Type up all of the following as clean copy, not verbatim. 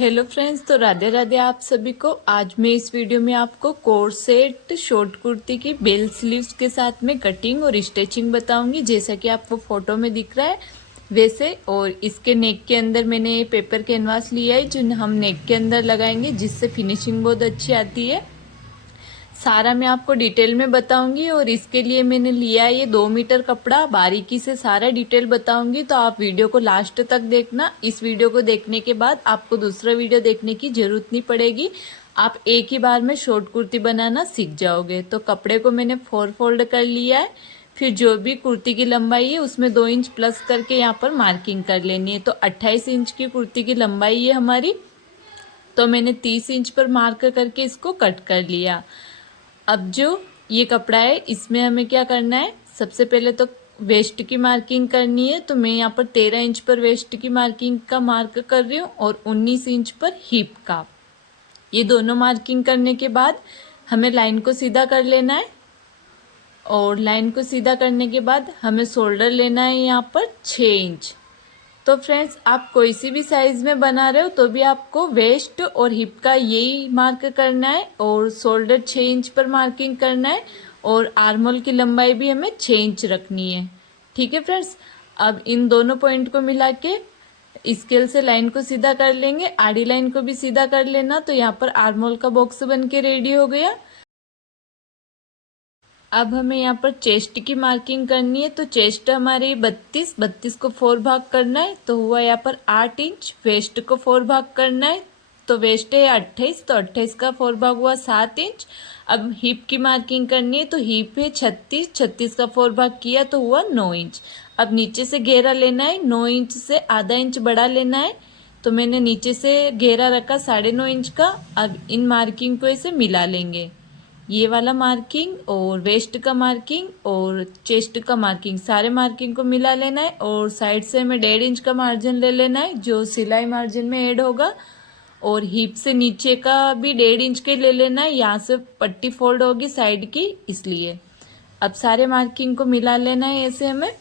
Hello friends, तो राधे राधे आप सभी को। आज मैं इस वीडियो में आपको कोट सेट शॉर्ट कुर्ती की बेल स्लीव्स के साथ में कटिंग और स्टिचिंग बताऊंगी, जैसा कि आपको फोटो में दिख रहा है वैसे। और इसके नेक के अंदर मैंने पेपर कैनवास लिया है जो हम नेक के अंदर लगाएंगे, जिससे फिनिशिंग बहुत अच्छी आती है। सारा मैं आपको डिटेल में बताऊंगी। और इसके लिए मैंने लिया है ये 2 मीटर कपड़ा, बारीकी से सारा डिटेल बताऊंगी, तो आप वीडियो को लास्ट तक देखना। इस वीडियो को देखने के बाद आपको दूसरा वीडियो देखने की जरूरत नहीं पड़ेगी, आप एक ही बार में शॉर्ट कुर्ती बनाना सीख जाओगे। तो कपड़े को मैंने 4 फोल्ड कर लिया है। फिर जो भी कुर्ती की लंबाई है उसमें 2 इंच प्लस करके यहाँ पर मार्किंग कर लेनी है। तो 28 इंच की कुर्ती की लंबाई है हमारी, तो मैंने 30 इंच पर मार्क करके इसको कट कर लिया। अब जो ये कपड़ा है इसमें हमें क्या करना है, सबसे पहले तो वेस्ट की मार्किंग करनी है। तो मैं यहाँ पर 13 इंच पर वेस्ट की मार्किंग का मार्क कर रही हूँ और 19 इंच पर हिप का। ये दोनों मार्किंग करने के बाद हमें लाइन को सीधा कर लेना है। और लाइन को सीधा करने के बाद हमें शोल्डर लेना है यहाँ पर 6 इंच। तो फ्रेंड्स, आप कोई सी भी साइज में बना रहे हो तो भी आपको वेस्ट और हिप का यही मार्क करना है, और शोल्डर 6 इंच पर मार्किंग करना है, और आर्मोल की लंबाई भी हमें 6 इंच रखनी है। ठीक है फ्रेंड्स, अब इन दोनों पॉइंट को मिला के स्केल से लाइन को सीधा कर लेंगे, आड़ी लाइन को भी सीधा कर लेना। तो यहाँ पर आर्मोल का बॉक्स बन के रेडी हो गया। अब हमें यहाँ पर चेस्ट की मार्किंग करनी है। तो चेस्ट हमारी 32 को 4 भाग करना है, तो हुआ यहाँ पर 8 इंच। वेस्ट को 4 भाग करना है, तो वेस्ट है 28, तो 28 का 4 भाग हुआ 7 इंच। अब हिप की मार्किंग करनी है, तो हिप है 36 का 4 भाग किया तो हुआ 9 इंच। अब नीचे से घेरा लेना है, 9 इंच से आधा इंच बढ़ा लेना है। तो मैंने नीचे से घेरा रखा 9.5 इंच का। अब इन मार्किंग को ऐसे मिला लेंगे, ये वाला मार्किंग और वेस्ट का मार्किंग और चेस्ट का मार्किंग, सारे मार्किंग को मिला लेना है। और साइड से हमें 1.5 इंच का मार्जिन ले लेना है जो सिलाई मार्जिन में ऐड होगा। और हिप से नीचे का भी 1.5 इंच के ले लेना है, यहाँ से पट्टी फोल्ड होगी साइड की, इसलिए। अब सारे मार्किंग को मिला लेना है ऐसे हमें।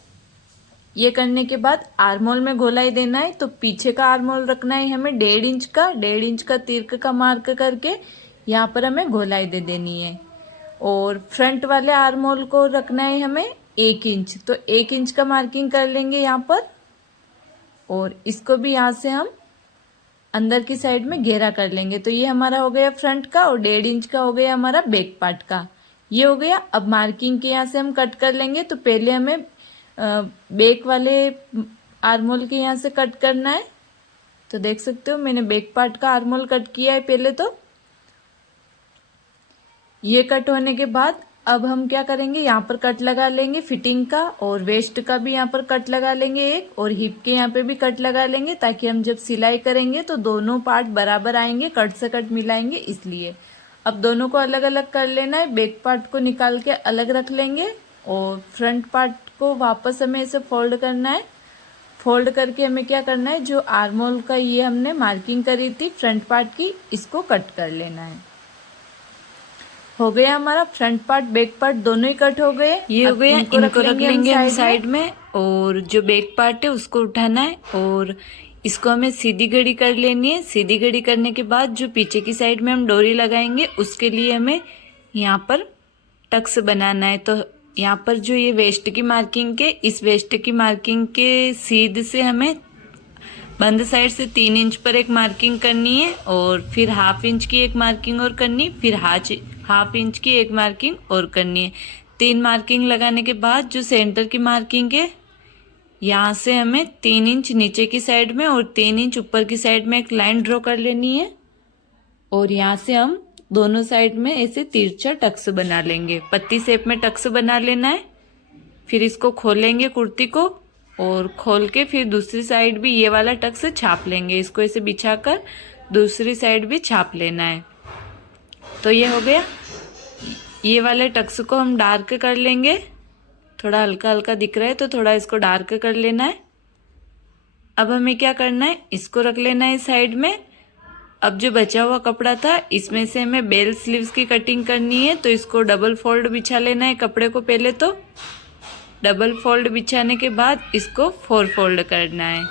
ये करने के बाद आर्मोल में गोलाई देना है। तो पीछे का आर्मोल रखना है हमें 1.5 इंच का, 1.5 इंच का तिर्क का मार्क करके यहाँ पर हमें गोलाई दे देनी है। और फ्रंट वाले आर्मोल को रखना है हमें 1 इंच, तो 1 इंच का मार्किंग कर लेंगे यहाँ पर। और इसको भी यहाँ से हम अंदर की साइड में घेरा कर लेंगे। तो ये हमारा हो गया फ्रंट का, और 1.5 इंच का हो गया हमारा बैक पार्ट का, ये हो गया। अब मार्किंग के यहाँ से हम कट कर लेंगे। तो पहले हमें बैक वाले आर्मोल के यहाँ से कट करना है। तो देख सकते हो मैंने बैक पार्ट का आर्मोल कट किया है पहले। तो ये कट होने के बाद अब हम क्या करेंगे, यहाँ पर कट लगा लेंगे फिटिंग का, और वेस्ट का भी यहाँ पर कट लगा लेंगे एक, और हिप के यहाँ पे भी कट लगा लेंगे, ताकि हम जब सिलाई करेंगे तो दोनों पार्ट बराबर आएंगे, कट से कट मिलाएंगे इसलिए। अब दोनों को अलग अलग कर लेना है, बैक पार्ट को निकाल के अलग रख लेंगे, और फ्रंट पार्ट को वापस हमें ऐसे फोल्ड करना है। फोल्ड करके हमें क्या करना है, जो आर्मोल का ये हमने मार्किंग करी थी फ्रंट पार्ट की, इसको कट कर लेना है। हो गया हमारा फ्रंट पार्ट बैक पार्ट दोनों ही कट हो गए। ये हो गया, इनको रख लेंगे हम साइड में। और जो बैक पार्ट है उसको उठाना है, और इसको हमें सीधी घड़ी कर लेनी है। सीधी घड़ी करने के बाद जो पीछे की साइड में हम डोरी लगाएंगे उसके लिए हमें यहाँ पर टक्स बनाना है। तो यहाँ पर जो ये वेस्ट की मार्किंग के, इस वेस्ट की मार्किंग के सीध से हमें बंद साइड से 3 इंच पर एक मार्किंग करनी है, और फिर 1/2 इंच की एक मार्किंग और करनी, फिर 1/2 इंच की एक मार्किंग और करनी है। 3 मार्किंग लगाने के बाद जो सेंटर की मार्किंग है, यहाँ से हमें 3 इंच नीचे की साइड में और 3 इंच ऊपर की साइड में एक लाइन ड्रॉ कर लेनी है। और यहाँ से हम दोनों साइड में ऐसे तिरछा टक्स बना लेंगे, पत्ती शेप में टक्स बना लेना है। फिर इसको खोलेंगे कुर्ती को, और खोल के फिर दूसरी साइड भी ये वाला टक्स छाप लेंगे। इसको ऐसे बिछाकर दूसरी साइड भी छाप लेना है। तो ये हो गया। ये वाले टक्स को हम डार्क कर लेंगे, थोड़ा हल्का हल्का दिख रहा है तो थोड़ा इसको डार्क कर लेना है। अब हमें क्या करना है, इसको रख लेना है साइड में। अब जो बचा हुआ कपड़ा था इसमें से हमें बेल स्लीव्स की कटिंग करनी है। तो इसको डबल फोल्ड बिछा लेना है कपड़े को। पहले तो डबल फोल्ड बिछाने के बाद इसको 4 फोल्ड करना है।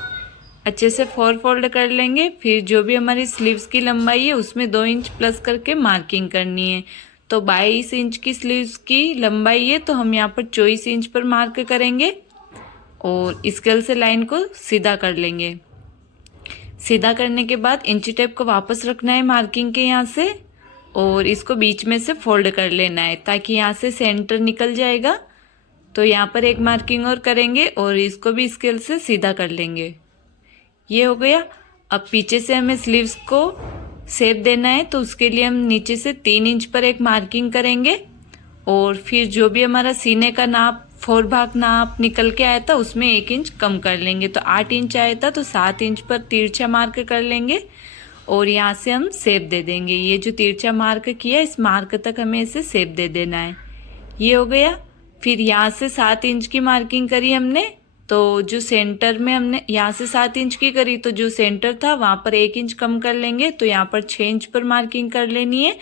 अच्छे से 4 फोल्ड कर लेंगे। फिर जो भी हमारी स्लीव्स की लंबाई है उसमें 2 इंच प्लस करके मार्किंग करनी है। तो 22 इंच की स्लीव्स की लंबाई है तो हम यहाँ पर 24 इंच पर मार्क करेंगे और स्केल से लाइन को सीधा कर लेंगे। सीधा करने के बाद इंची टेप को वापस रखना है मार्किंग के यहाँ से और इसको बीच में से फोल्ड कर लेना है ताकि यहाँ से सेंटर निकल जाएगा। तो यहाँ पर एक मार्किंग और करेंगे और इसको भी स्केल से सीधा कर लेंगे। ये हो गया। अब पीछे से हमें स्लीव्स को शेप देना है तो उसके लिए हम नीचे से 3 इंच पर एक मार्किंग करेंगे और फिर जो भी हमारा सीने का नाप 4 भाग नाप निकल के आया था उसमें 1 इंच कम कर लेंगे। तो 8 इंच आया था तो 7 इंच पर तिरछा मार्क कर लेंगे और यहाँ से हम शेप दे देंगे। ये जो तिरछा मार्क किया इस मार्क तक हमें इसे शेप दे देना है। ये हो गया। फिर यहाँ से 7 इंच की मार्किंग करी हमने तो जो सेंटर में हमने यहाँ से 7 इंच की करी तो जो सेंटर था वहां पर 1 इंच कम कर लेंगे। तो यहाँ पर 6 इंच पर मार्किंग कर लेनी है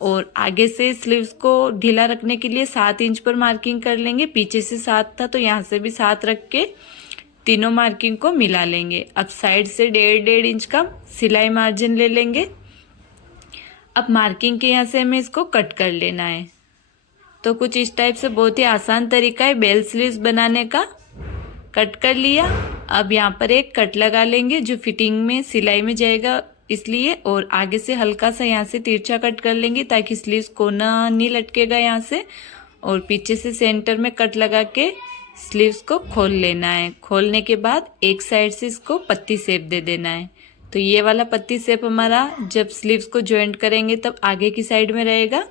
और आगे से स्लीव्स को ढीला रखने के लिए 7 इंच पर मार्किंग कर लेंगे। पीछे से 7 था तो यहाँ से भी 7 रख के तीनों मार्किंग को मिला लेंगे। अब साइड से 1.5 इंच का सिलाई मार्जिन ले लेंगे। अब मार्किंग के यहाँ से हमें इसको कट कर लेना है। तो कुछ इस टाइप से बहुत ही आसान तरीका है बेल स्लीव्स बनाने का। कट कर लिया। अब यहाँ पर एक कट लगा लेंगे जो फिटिंग में सिलाई में जाएगा इसलिए, और आगे से हल्का सा यहाँ से तिरछा कट कर लेंगे ताकि स्लीव्स कोना नहीं लटकेगा यहाँ से। और पीछे से सेंटर में कट लगा के स्लीव्स को खोल लेना है। खोलने के बाद एक साइड से इसको पत्ती शेप दे देना है। तो ये वाला पत्ती शेप हमारा जब स्लीव्स को ज्वाइंट करेंगे तब आगे की साइड में रहेगा।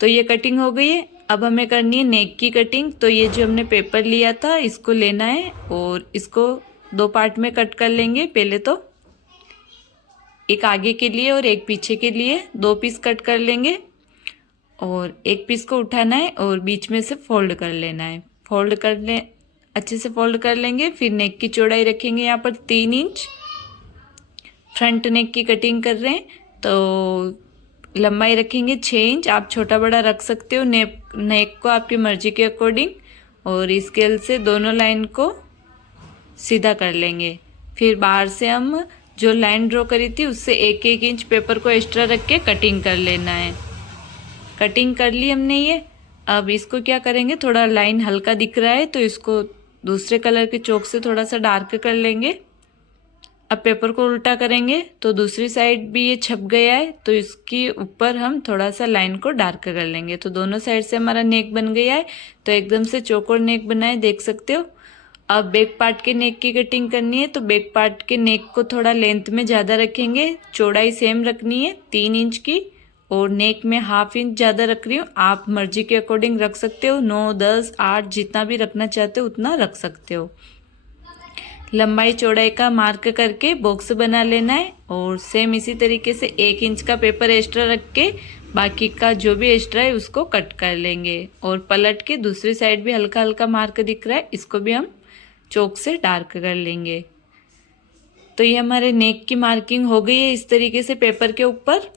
तो ये कटिंग हो गई है। अब हमें करनी है नेक की कटिंग। तो ये जो हमने पेपर लिया था इसको लेना है और इसको 2 पार्ट में कट कर लेंगे। पहले तो एक आगे के लिए और एक पीछे के लिए 2 पीस कट कर लेंगे और एक पीस को उठाना है और बीच में से फोल्ड कर लेना है। फोल्ड कर ले अच्छे से फोल्ड कर लेंगे। फिर नेक की चौड़ाई रखेंगे यहाँ पर 3 इंच। फ्रंट नेक की कटिंग कर रहे हैं तो लंबाई रखेंगे 6 इंच। आप छोटा बड़ा रख सकते हो नेक को आपकी मर्जी के अकॉर्डिंग। और स्केल से दोनों लाइन को सीधा कर लेंगे। फिर बाहर से हम जो लाइन ड्रॉ करी थी उससे 1-1 इंच पेपर को एक्स्ट्रा रख के कटिंग कर लेना है। कटिंग कर ली हमने ये। अब इसको क्या करेंगे, थोड़ा लाइन हल्का दिख रहा है तो इसको दूसरे कलर के चौक से थोड़ा सा डार्क कर लेंगे। अब पेपर को उल्टा करेंगे तो दूसरी साइड भी ये छप गया है तो इसके ऊपर हम थोड़ा सा लाइन को डार्क कर लेंगे। तो दोनों साइड से हमारा नेक बन गया है। तो एकदम से चौकोर नेक बना है, देख सकते हो। अब बैक पार्ट के नेक की कटिंग करनी है तो बैक पार्ट के नेक को थोड़ा लेंथ में ज़्यादा रखेंगे। चौड़ाई सेम रखनी है 3 इंच की और नेक में 1/2 इंच ज़्यादा रख रही हूँ। आप मर्जी के अकॉर्डिंग रख सकते हो, 9, 10, 8 जितना भी रखना चाहते हो उतना रख सकते हो। लंबाई चौड़ाई का मार्क करके बॉक्स बना लेना है और सेम इसी तरीके से 1 इंच का पेपर एक्स्ट्रा रख के बाकी का जो भी एक्स्ट्रा है उसको कट कर लेंगे। और पलट के दूसरी साइड भी हल्का हल्का मार्क दिख रहा है, इसको भी हम चौक से डार्क कर लेंगे। तो ये हमारे नेक की मार्किंग हो गई है इस तरीके से पेपर के ऊपर।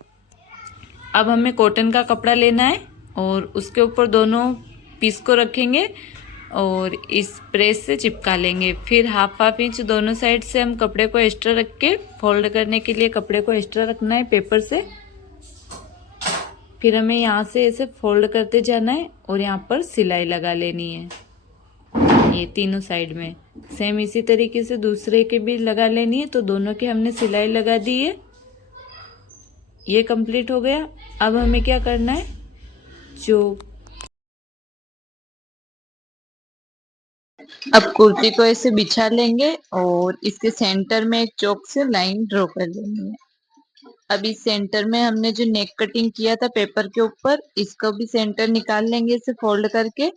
अब हमें कॉटन का कपड़ा लेना है और उसके ऊपर दोनों पीस को रखेंगे और इस प्रेस से चिपका लेंगे। फिर 1/2 इंच दोनों साइड से हम कपड़े को एक्स्ट्रा रख के फोल्ड करने के लिए कपड़े को एक्स्ट्रा रखना है पेपर से। फिर हमें यहाँ से ऐसे फोल्ड करते जाना है और यहाँ पर सिलाई लगा लेनी है। ये तीनों साइड में सेम इसी तरीके से दूसरे के भी लगा लेनी है। तो दोनों के हमने सिलाई लगा दी है। ये कंप्लीट हो गया। अब हमें क्या करना है, जो अब कुर्ती को ऐसे बिछा लेंगे और इसके सेंटर में एक चौक से लाइन ड्रॉ कर लेनी है। अब इस सेंटर में हमने जो नेक कटिंग किया था पेपर के ऊपर, इसको भी सेंटर निकाल लेंगे इसे फोल्ड करके।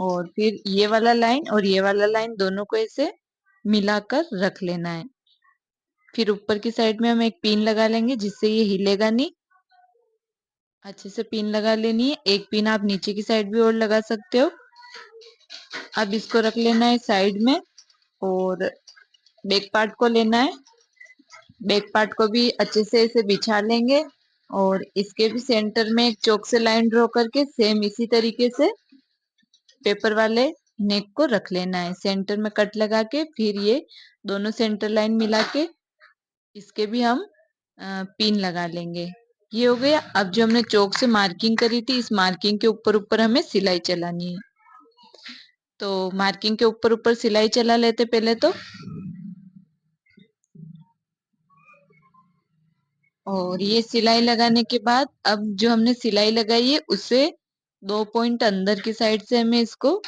और फिर ये वाला लाइन और ये वाला लाइन दोनों को ऐसे मिलाकर रख लेना है। फिर ऊपर की साइड में हम एक पिन लगा लेंगे जिससे ये हिलेगा नहीं। अच्छे से पिन लगा लेनी है। एक पिन आप नीचे की साइड भी और लगा सकते हो। अब इसको रख लेना है साइड में और बैक पार्ट को लेना है। बैक पार्ट को भी अच्छे से ऐसे बिछा लेंगे और इसके भी सेंटर में एक चौक से लाइन ड्रॉ करके सेम इसी तरीके से पेपर वाले नेक को रख लेना है। सेंटर में कट लगा के फिर ये दोनों सेंटर लाइन मिला के इसके भी हम पिन लगा लेंगे। ये हो गया। अब जो हमने चौक से मार्किंग करी थी, इस मार्किंग के ऊपर ऊपर हमें सिलाई चलानी है। तो मार्किंग के ऊपर ऊपर सिलाई चला लेते पहले तो। और ये सिलाई लगाने के बाद अब जो हमने सिलाई लगाई है उससे 2 पॉइंट अंदर की साइड से हमें इसको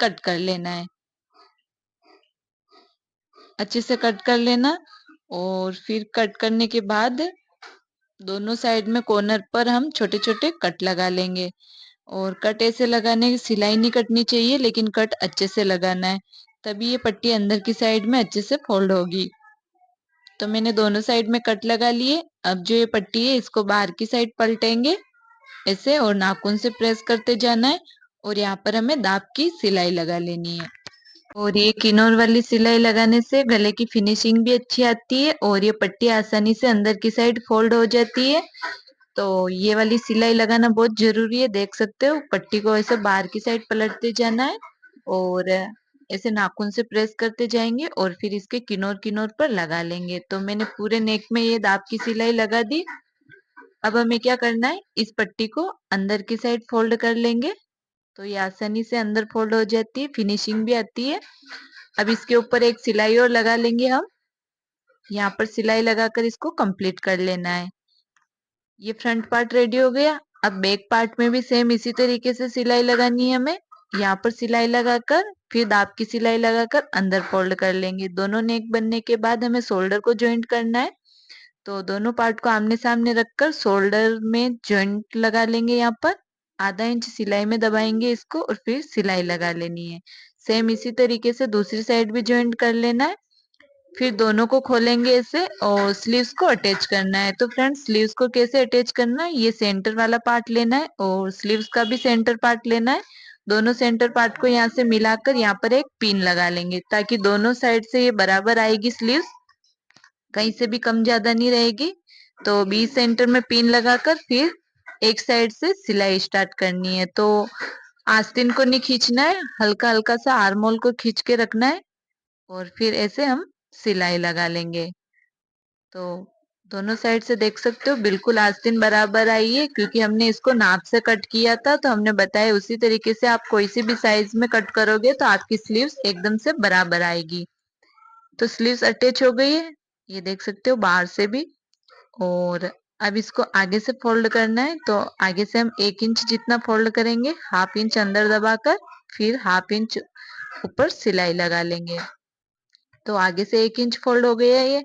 कट कर लेना है। अच्छे से कट कर लेना। और फिर कट करने के बाद दोनों साइड में कॉर्नर पर हम छोटे छोटे कट लगा लेंगे। और कट ऐसे लगाने, सिलाई नहीं कटनी चाहिए लेकिन कट अच्छे से लगाना है, तभी ये पट्टी अंदर की साइड में अच्छे से फोल्ड होगी। तो मैंने दोनों साइड में कट लगा लिए। अब जो ये पट्टी है इसको बाहर की साइड पलटेंगे ऐसे, और नाखून से प्रेस करते जाना है। और यहाँ पर हमें दाब की सिलाई लगा लेनी है। और ये किनोर वाली सिलाई लगाने से गले की फिनिशिंग भी अच्छी आती है और ये पट्टी आसानी से अंदर की साइड फोल्ड हो जाती है। तो ये वाली सिलाई लगाना बहुत जरूरी है। देख सकते हो पट्टी को ऐसे बाहर की साइड पलटते जाना है और ऐसे नाखून से प्रेस करते जाएंगे और फिर इसके किनोर किनोर पर लगा लेंगे। तो मैंने पूरे नेक में ये दाब की सिलाई लगा दी। अब हमें क्या करना है, इस पट्टी को अंदर की साइड फोल्ड कर लेंगे। तो ये आसानी से अंदर फोल्ड हो जाती है, फिनिशिंग भी आती है। अब इसके ऊपर एक सिलाई और लगा लेंगे हम। यहाँ पर सिलाई लगाकर इसको कंप्लीट कर लेना है। ये फ्रंट पार्ट रेडी हो गया। अब बैक पार्ट में भी सेम इसी तरीके से सिलाई लगानी है हमें। यहाँ पर सिलाई लगाकर फिर दाब की सिलाई लगाकर अंदर फोल्ड कर लेंगे। दोनों नेक बनने के बाद हमें शोल्डर को ज्वाइंट करना है। तो दोनों पार्ट को आमने सामने रखकर शोल्डर में ज्वाइंट लगा लेंगे। यहाँ पर आधा इंच सिलाई में दबाएंगे इसको और फिर सिलाई लगा लेनी है। सेम इसी तरीके से दूसरी साइड भी ज्वाइंट कर लेना है। फिर दोनों को खोलेंगे ऐसे और स्लीव्स को अटैच करना है। तो फ्रेंड्स, स्लीव्स को कैसे अटैच करना है, ये सेंटर वाला पार्ट लेना है और स्लीव्स का भी सेंटर पार्ट लेना है। दोनों सेंटर पार्ट को यहाँ से मिलाकर यहाँ पर एक पिन लगा लेंगे ताकि दोनों साइड से ये बराबर आएगी स्लीव्स, कहीं से भी कम ज्यादा नहीं रहेगी। तो बीच सेंटर में पिन लगाकर फिर एक साइड से सिलाई स्टार्ट करनी है। तो आस्तीन को नहीं खींचना है, हल्का हल्का सा आर्म होल को खींच के रखना है और फिर ऐसे हम सिलाई लगा लेंगे। तो दोनों साइड से देख सकते हो बिल्कुल आस्तीन बराबर आई है, क्योंकि हमने इसको नाप से कट किया था। तो हमने बताया उसी तरीके से आप कोई सी भी साइज में कट करोगे तो आपकी स्लीव्स एकदम से बराबर आएगी। तो स्लीव्स अटैच हो गई है, ये देख सकते हो बाहर से भी। और अब इसको आगे से फोल्ड करना है। तो आगे से हम 1 इंच जितना फोल्ड करेंगे, हाफ इंच अंदर दबाकर फिर हाफ इंच ऊपर सिलाई लगा लेंगे। तो आगे से 1 इंच फोल्ड हो गया है ये।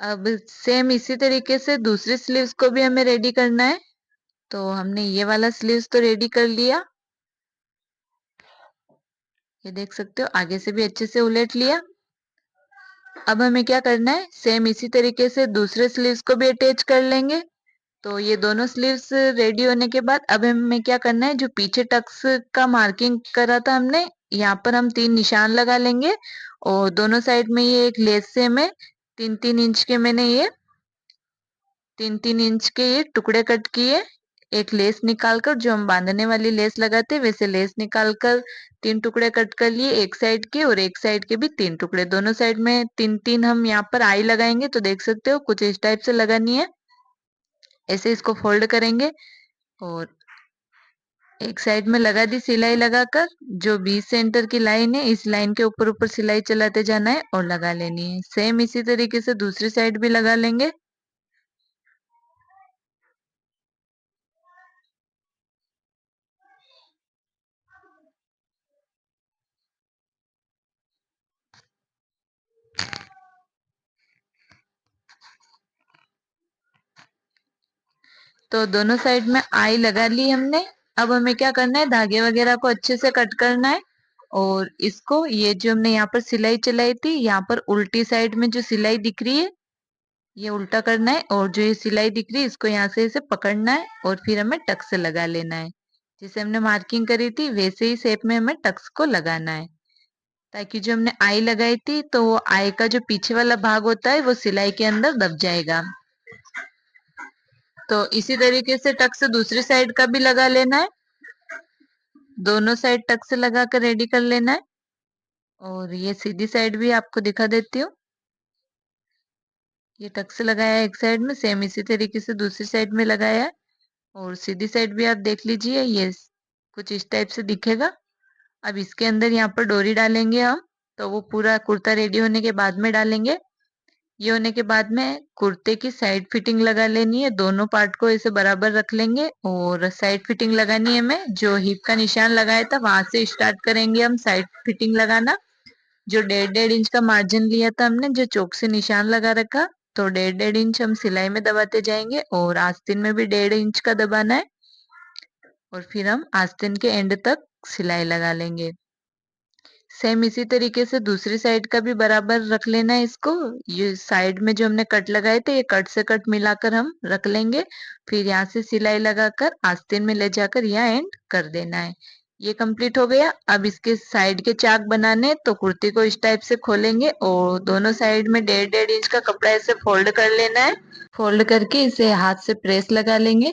अब सेम इसी तरीके से दूसरी स्लीव्स को भी हमें रेडी करना है। तो हमने ये वाला स्लीव्स तो रेडी कर लिया, ये देख सकते हो आगे से भी अच्छे से उलट लिया। अब हमें क्या करना है, सेम इसी तरीके से दूसरे स्लीव्स को भी अटैच कर लेंगे। तो ये दोनों स्लीव्स रेडी होने के बाद अब हमें क्या करना है, जो पीछे टक्स का मार्किंग करा था हमने, यहाँ पर हम 3 निशान लगा लेंगे। और दोनों साइड में ये एक लेस से हमें 3-3 इंच के, मैंने ये 3-3 इंच के ये टुकड़े कट किए। एक लेस निकालकर, जो हम बांधने वाली लेस लगाते हैं वैसे लेस निकालकर 3 टुकड़े कट कर लिए, एक साइड के और एक साइड के भी 3 टुकड़े। दोनों साइड में 3-3 हम यहाँ पर आई लगाएंगे। तो देख सकते हो कुछ इस टाइप से लगानी है। ऐसे इसको फोल्ड करेंगे और एक साइड में लगा दी सिलाई लगाकर। जो बीच सेंटर की लाइन है, इस लाइन के ऊपर ऊपर सिलाई चलाते जाना है और लगा लेनी है। सेम इसी तरीके से दूसरी साइड भी लगा लेंगे। तो दोनों साइड में आई लगा ली हमने। अब हमें क्या करना है, धागे वगैरह को अच्छे से कट करना है। और इसको, ये जो हमने यहाँ पर सिलाई चलाई थी, यहाँ पर उल्टी साइड में जो सिलाई दिख रही है ये उल्टा करना है। और जो ये सिलाई दिख रही है इसको यहाँ से इसे पकड़ना है और फिर हमें टक्स से लगा लेना है। जैसे हमने मार्किंग करी थी वैसे ही शेप में हमें टक्स को लगाना है, ताकि जो हमने आई लगाई थी तो वो आई का जो पीछे वाला भाग होता है वो सिलाई के अंदर दब जाएगा। तो इसी तरीके से टक्स दूसरी साइड का भी लगा लेना है। दोनों साइड टक से लगा कर रेडी कर लेना है। और ये सीधी साइड भी आपको दिखा देती हूँ। ये टक से लगाया है एक साइड में, सेम इसी तरीके से दूसरी साइड में लगाया है। और सीधी साइड भी आप देख लीजिए, ये कुछ इस टाइप से दिखेगा। अब इसके अंदर यहाँ पर डोरी डालेंगे हम, तो वो पूरा कुर्ता रेडी होने के बाद में डालेंगे। ये होने के बाद में कुर्ते की साइड फिटिंग लगा लेनी है, दोनों पार्ट को ऐसे बराबर रख लेंगे। और साइड फिटिंग लगानी है, हमें जो हिप का निशान लगाया था वहां से स्टार्ट करेंगे हम साइड फिटिंग लगाना। जो 1.5 1/2 इंच का मार्जिन लिया था हमने, जो चौक से निशान लगा रखा, तो 1.5 1/2 इंच हम सिलाई में दबाते जाएंगे और आस्तीन में भी 1.5 इंच का दबाना है। और फिर हम आस्तीन के एंड तक सिलाई लगा लेंगे। सेम इसी तरीके से दूसरी साइड का भी बराबर रख लेना है इसको। ये साइड में जो हमने कट लगाए थे, ये कट से कट मिलाकर हम रख लेंगे। फिर यहाँ से सिलाई लगाकर आस्तीन में ले जाकर यहाँ एंड कर देना है। ये कंप्लीट हो गया। अब इसके साइड के चाक बनाने, तो कुर्ती को इस टाइप से खोलेंगे और दोनों साइड में 1.5 1/2 इंच का कपड़ा ऐसे फोल्ड कर लेना है। फोल्ड करके इसे हाथ से प्रेस लगा लेंगे।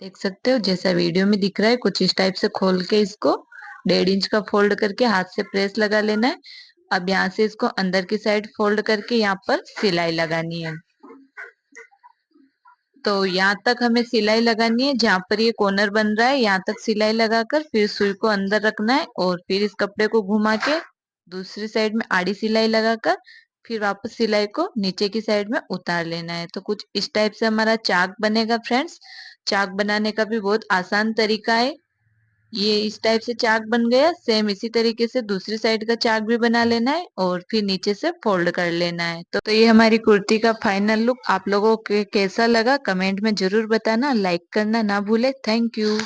देख सकते हो जैसा वीडियो में दिख रहा है, कुछ इस टाइप से खोल के इसको 1.5 इंच का फोल्ड करके हाथ से प्रेस लगा लेना है। अब यहाँ से इसको अंदर की साइड फोल्ड करके यहाँ पर सिलाई लगानी है। तो यहाँ तक हमें सिलाई लगानी है, जहाँ पर ये कॉर्नर बन रहा है यहाँ तक सिलाई लगाकर फिर सुई को अंदर रखना है और फिर इस कपड़े को घुमा के दूसरी साइड में आड़ी सिलाई लगाकर फिर वापस सिलाई को नीचे की साइड में उतार लेना है। तो कुछ इस टाइप से हमारा चाक बनेगा फ्रेंड्स। चाक बनाने का भी बहुत आसान तरीका है। ये इस टाइप से चाक बन गया। सेम इसी तरीके से दूसरी साइड का चाक भी बना लेना है और फिर नीचे से फोल्ड कर लेना है। तो ये हमारी कुर्ती का फाइनल लुक आप लोगों के कैसा लगा कमेंट में जरूर बताना, लाइक करना ना भूले। Thank you.